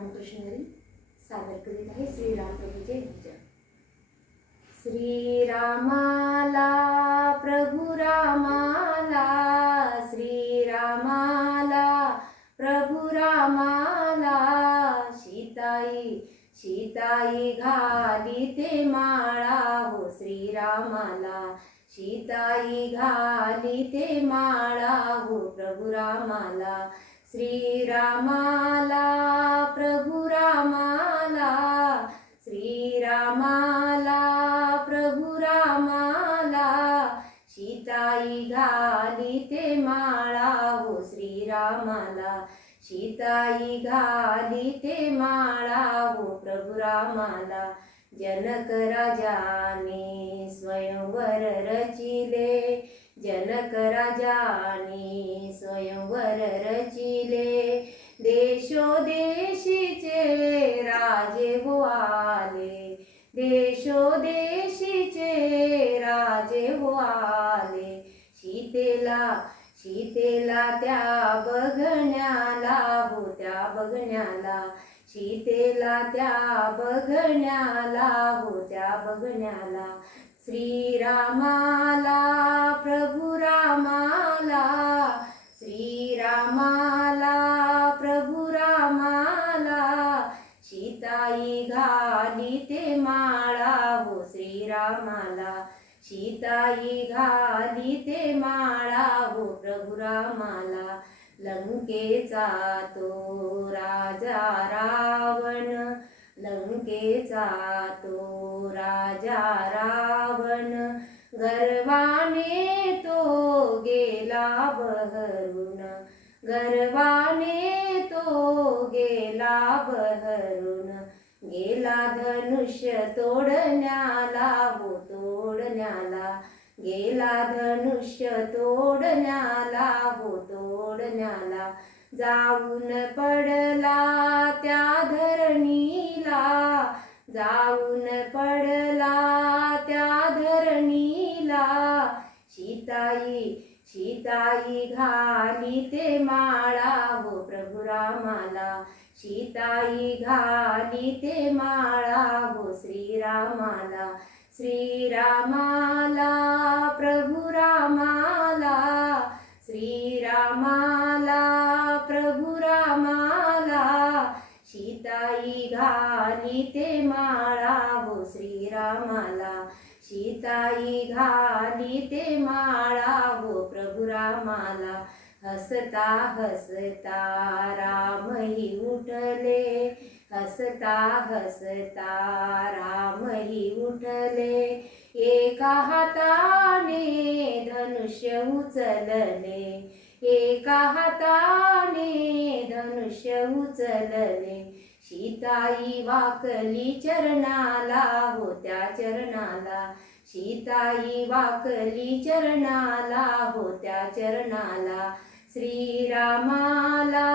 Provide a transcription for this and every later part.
रामकृष्ण हरी सादर करीत आहे श्रीराम प्रभूचे भजन। श्रीरामाला प्रभू रामाला, श्रीरामाला प्रभू रामाला, सीताई घाली ते माळा हो श्रीरामाला, सीताई घाली ते माळा हो प्रभू रामाला। श्रीरामाला प्रभू रामाला, श्रीरामाला प्रभू रामाला, सीताई घाली ते माळा हो श्रीरामाला, सीताई घाली ते माळा हो प्रभू रामाला। जनक राजाने स्वयंवर रचिले, जनक राजाने स्वयंवर रचिले, देशोदेशीचे राजे हो आले, देशोदेशीचे राजे हो आले। सीतेला त्या बघण्याला हो त्या बघण्याला, सीतेला त्या बघण्याला हो त्या बघण्याला। श्रीरामाला प्रभू रामाला, श्रीरामाला प्रभू रामाला, सीताई घाली ते माळा हो श्रीरामाला, सीताई घाली ते माळा हो प्रभू रामाला। लंकेचा तो राजा रावण, लंकेचा तो राजा रावण, गर्वाने तो गेला बहरून, गर्वाने तो गेला बहरून, गेला धनुष्य तोडण्याला हो तोडण्याला, गेला धनुष्य तोडण्याला हो तोडण्याला। जाऊन पडला त्या धरणीला, जाऊन पडला त्या धरणीला, सीताई घाली ते माळा हो प्रभू रामाला, सीताई घाली ते माळा हो श्रीरामाला। श्रीरामाला प्रभू रामाला, श्रीरामाला प्रभू रामाला, सीताई घाली ते माळा हो श्रीरामाला, सीताई घाली ते माळा हो प्रभू रामाला। हसता हसता रामही उठले, हसता हसता रामही उठले, एका हाताने धनुष्य उचलले, एका हाताने धनुष्य उचलले। सीताई वाकली चरणाला हो त्या चरणाला, सीताई वाकली चरणाला हो त्या चरणाला। श्रीरामाला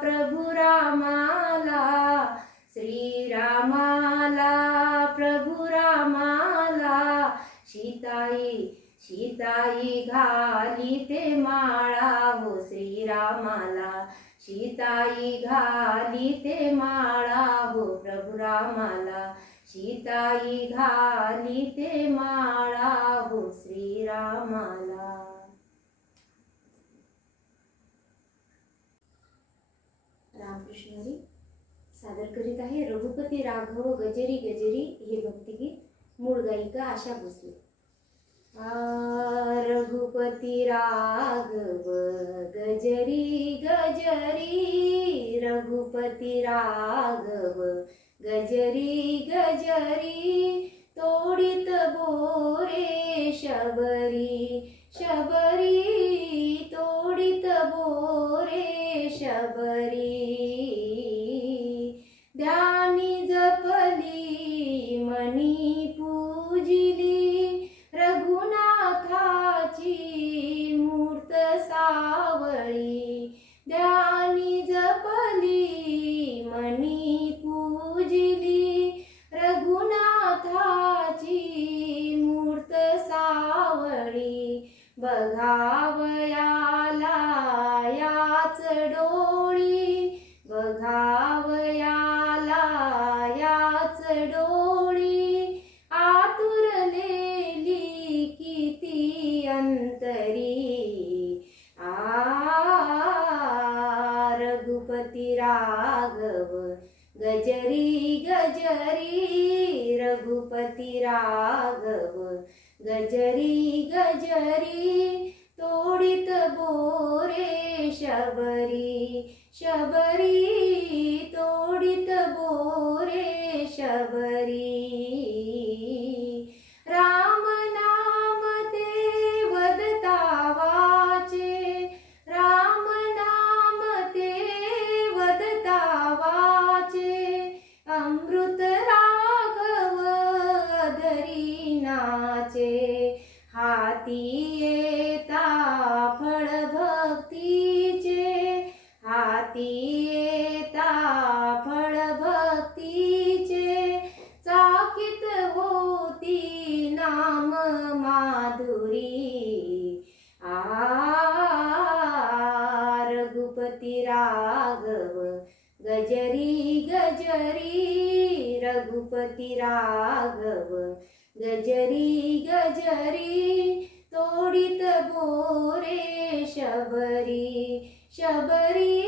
प्रभू रामाला, श्रीरामाला प्रभू रामाला, सीताई घाली ते माळा हो श्रीरामाला, सीताई घाली ते माळा हो प्रभू रामाला, सीताई घाली ते माळा हो श्रीरामाला। रामकृष्ण हरी सादर करीत आहे रघुपती राघव गजरी गजरी हे भक्तिगीत। मूळ गायिका आशा भोसले। रघुपती राघव गजरी गजरी, रघुपती राघव गजरी गजरी, तोडित बोरे शबरी शबरी, तोडित बोरे शबरी, ध्यानी जपली मनी पूजिली, रघुनाथाची मूर्त सावळी, ध्यानी जपली मनी पूजिली, रघुनाथाची मूर्त सावळी, बघावयाला याच डोळी, बघावया रघुपती राघव गजरी गजरी, रघुपती राघव गजरी गजरी, तोडित बोरे शबरी शबरी, तोडित बोरे शबरी। राम नाम ते वदता वाचे, राम नाम ते वदता वाचे, अमृत राघव अधरी नाचे, हाती येता फळ भक्तीचे, हाती येता फळ भक्तीचे, चाकित होती नाम माधुरी। रघुपती राघव गजरी गजरी, रघुपती राघव गजरी गजरी, तोडित बोरे शबरी शबरी,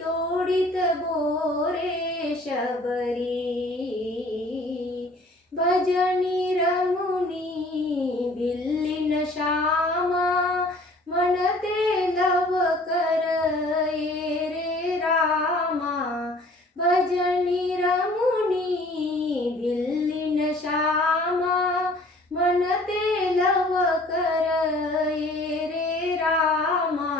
तोडित बोरे शबरी। भजनी रमुनी भिल्लीन श्यामा, म्हणते लव कर ये रे रामा, भजनी रमुनी भिल्लीन श्यामा, म्हणते लव कर ये रे रामा,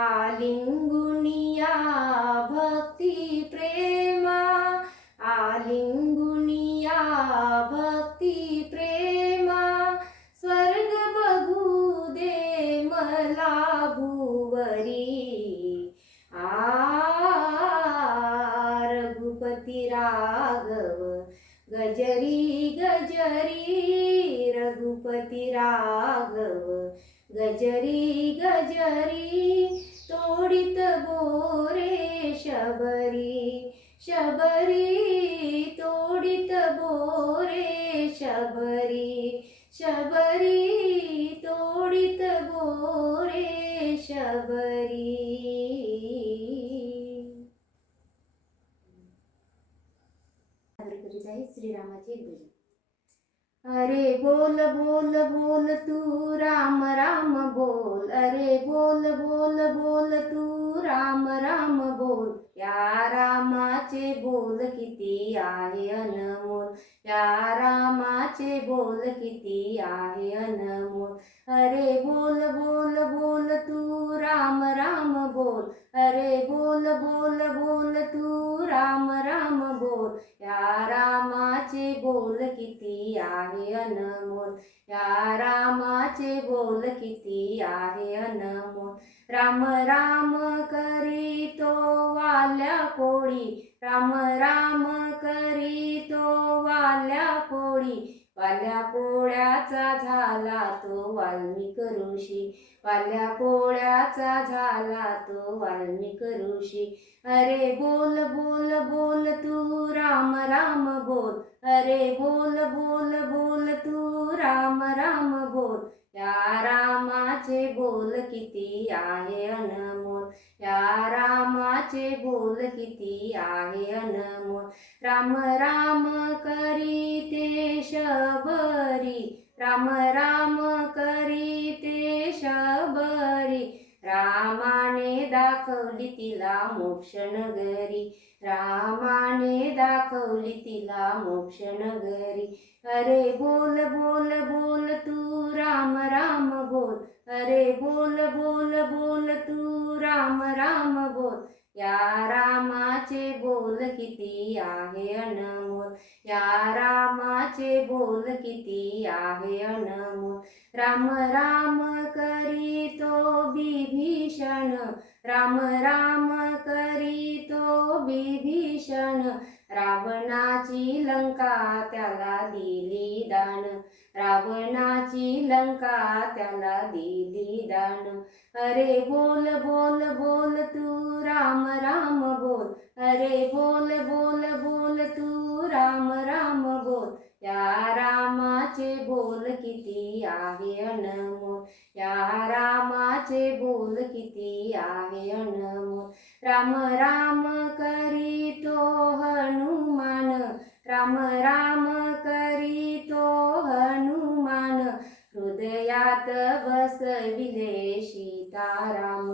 आलिंगुनिया भक्ती प्रेमा, आलिंगुनिया भक्ती प्रेमा, स्वर्ग बघू दे मला भुवरी। रघुपती राघव गजरी गजरी, रघुपती राघव गजरी गजरी, तोडित बोरे शबरी शबरी, तोडित बोरे शबरी शबरी, तोडित बोरे शबरी। सादर करीत आहे श्रीरामाचे एक भजन। अरे बोल बोल बोल तू राम राम बोल, अरे बोल बोल बोल तू राम राम बोल, या रामाचे बोल किती आहे अनमोल, या रामाचे बोल किती आहे अनमोल। अरे बोल बोल बोल तू राम राम बोल, अरे बोल बोल बोल तू राम राम बोल, या रामाचे बोल किती आहे अनमोल, या रामाचे बोल किती आहे अनमोल। राम राम करीतो वाल्या कोळी, राम राम करीतो वाल्या कोळी, वाल्या कोळ्याचा झाला तो वाल्मिक ऋषी, वाल्या कोळ्याचा झाला तो वाल्मिक ऋषी। अरे बोल बोल बोल तू राम राम बोल, अरे बोल बोल बोल तू राम राम बोल, या रामाचे बोल किती आहे अनमोल, या रामाचे बोल किती आहे अनमोल। राम राम करीते शबरी, राम राम करीते शबरी, रामाने दाखवली तिला मोक्ष नगरी, रामाने दाखवली तिला मोक्ष नगरी। अरे बोल बोल बोल तू राम राम बोल, अरे बोल बोल बोल तू राम राम बोल, या रामाचे बोल किती आहे अनमोल, या रामाचे बोल किती आहे अनमोल। राम राम करीतो विभीषण, राम राम करीतो विभीषण, रावणाची लंका त्याला दिली दान, रावणाची लंका त्याला दिली दान। अरे बोल बोल बोल तू राम राम बोल, अरे बोल बोल बोल तू राम राम बोल, या रामाचे बोल किती आहे अनमोल, या रामाचे बोल किती आहे अनमोल. राम राम करीतो हनुमान, राम राम करीतो हनुमान. हृदयात बसविले सीताराम,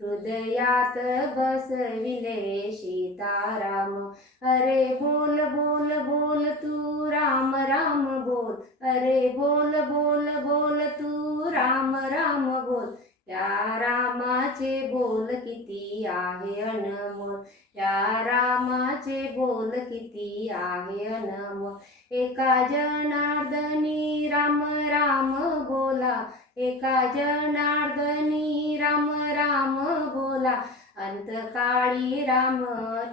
हृदयात बसविले सीताराम. अरे बोल बोल बोल तू राम राम बोल, अरे बोल बोल बोल तू राम राम बोल. या रामाचे बोल किती आहे अनमोल, या रामाचे बोल किती आहे अनमोल. एका जनार्दनी राम राम बोला, एका जनार्दनी राम राम बोला. अंतकाळी राम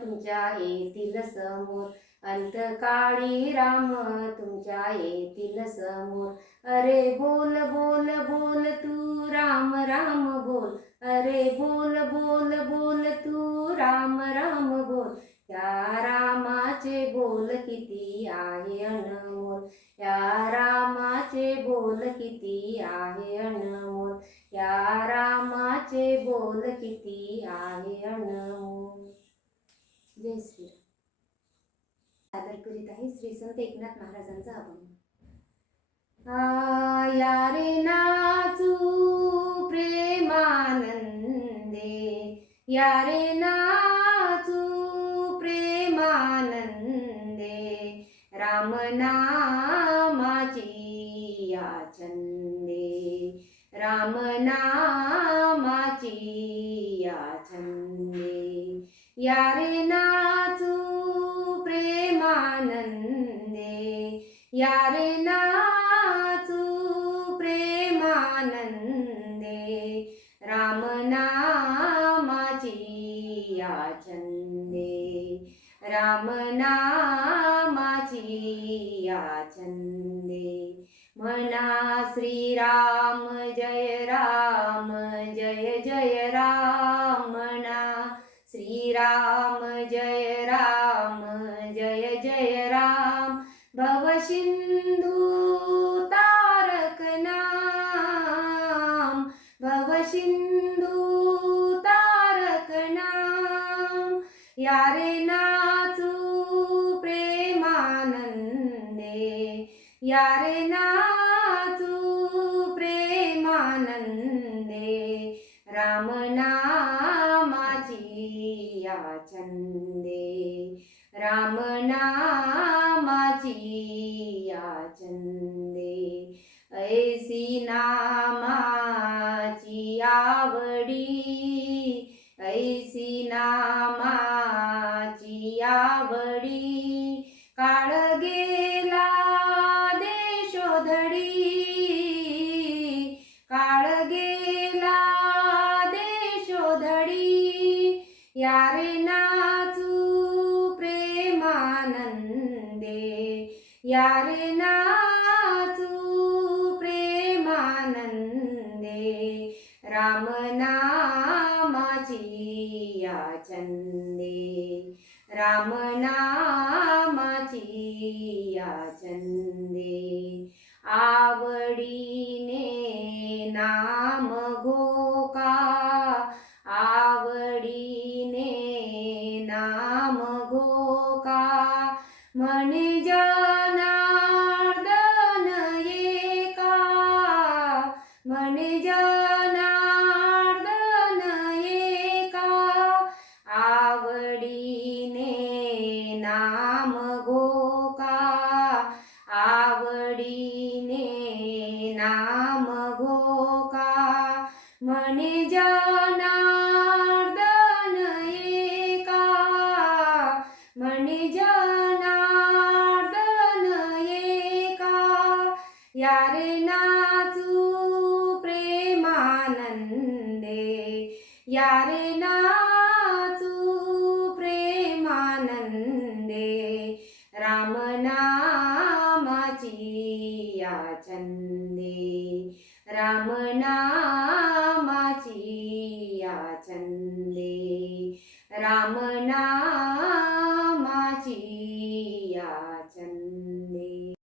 तुमच्या येतील समोर, अंतकाळी राम तुमच्या येतील समोर. अरे बोल बोल बोल तू राम राम बोल, अरे बोल बोल बोल तू राम राम बोल. या रामाचे बोल किती आहे अनमोल, या रामाचे बोल किती आहे अनमोल, या रामाचे बोल किती आहे अनमोल. जय श्रीराम. सादर करीत आहे श्री संत एकनाथ महाराजांचा अभंग. या रे नाचू प्रेमानंदे, या रे नाचू प्रेमानंदे. राम नामाची या छंदे, राम नामाची या छंदे. या रे नाचू प्रेमानंदे, या रे नाचू प्रेमानंदे. राम नामाची या छंदे, राम नामाची या छंदे. म्हणा श्रीराम जय राम, जय जय राम. म्हणा श्रीराम जय राम, जय जय राम. भवसिंधू तारक नाम, भवसिंधू तारक नाम. या रे नाचू प्रेमानंदे, या रे नाचू प्रेमानंदे. राम नामाची या छंदे, राम नामाची या छंदे. ऐसी नामाची आवडी, ऐसी नामाची आवडी. काळ गेला देशोधडी, काळ गेला देशोधडी. या रे नाचू प्रेमानंदे, या रे नाचू प्रेमानंदे. राम नामाची या छंदे, राम नामाची या छंदे. आवडीने नाम घोका, आवडीने नाम घोका. म्हणे जनार्दन एका, म्हणे जनार्दन एका. आवडीने नाम घोका, आवडीने नाम घोका. म्हणे जनार्दन एका, म्हणे जनार्दन एका. या रे नाचू प्रेमानंदे, या रे नाचू प्रेमानंदे. राम नामाची या छंदे, राम नामाची या छंदे. राम नामाची या छंदे.